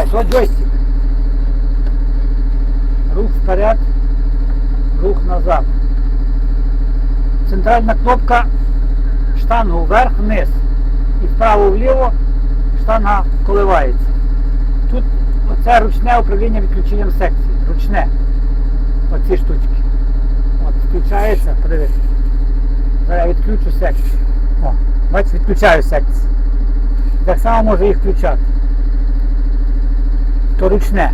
відбувається. От джойстик. Рух вперед, рух назад. Центральна кнопка штангу вверх-вниз. І вправо-вліво штанга коливається. Тут оце ручне управління відключенням секції. Ручне. Оці штучки. От включається, подивись. Зараз я відключу секцію. О, бачиш, відключаю секцію. Так само можу їх включати. То ручне.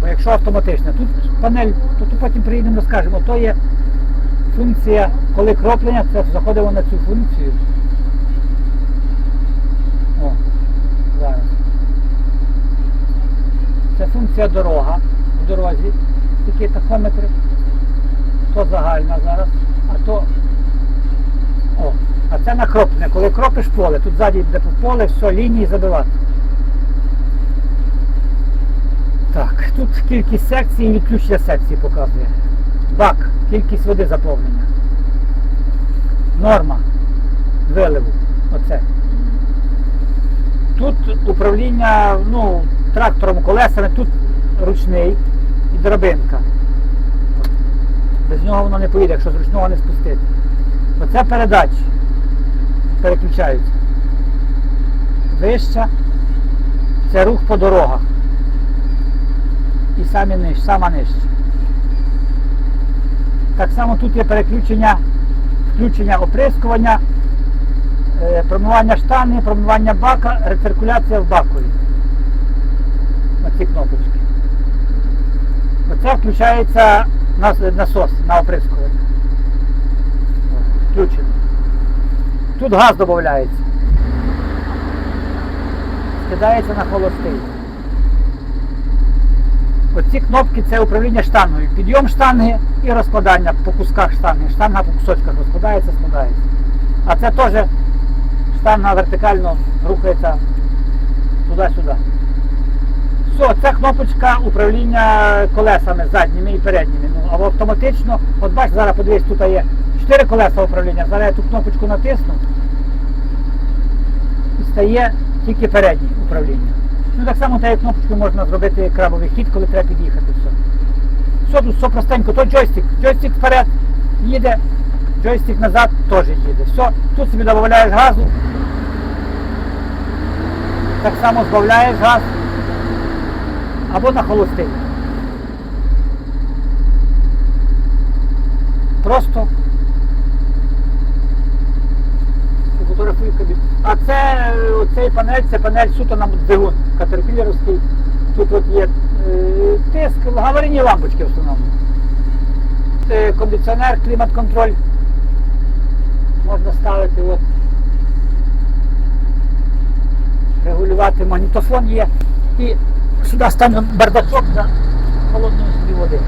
Бо якщо автоматичне, тут панель, то тут потім приїдемо розкажемо, то є функція, коли кроплення, це заходимо на цю функцію. О, зараз. Це функція дорога в дорозі. Такі тахометри. То загальна зараз, а то. О, а це на кроплення. Коли кропиш поле, тут ззаді йде по поле, все, лінії забивати. Так, тут кількість секцій і відключення секції показує. Бак, кількість води заповнення. Норма виливу. Оце. Тут управління ну, трактором, колесами, тут ручний і драбинка. Без нього воно не поїде, якщо з ручного не спустити. Оце передачі. Переключаються. Вища це рух по дорогах. І самі ниж, сама нижче. Так само тут є переключення, включення оприскування, е, промивання штани, промивання бака, рециркуляція в бакові. Оці кнопочки. Оце включається насос на оприскування. Включено. Тут газ додається. Скидається на холостий. Оці кнопки це управління штангою. Підйом штанги і розкладання по кусках штанги. Штанга по кусочках розкладається, складається. А це теж штанга вертикально рухається туди-сюди. Все, це кнопочка управління колесами задніми і передніми. Ну, або автоматично, от бачиш, зараз подивись, тут є 4 колеса управління. Зараз я ту кнопочку натисну і стає тільки переднє управління. Ну так само тією кнопочкою можна зробити крабовий хід, коли треба під'їхати. Все. Все тут все простенько, то джойстик. Джойстик вперед їде, джойстик назад теж їде. Все, тут собі додаєш газу. Так само збавляєш газ або на холостий. Просто кабіну. А це е, оцей панель, це панель суто на двигун катерпілерівський. Тут от є е, тиск, аварійні лампочки в основному. Е, кондиціонер, клімат-контроль. Можна ставити от. Регулювати магнітофон є. І сюди ставлю бардачок для холодної собі води.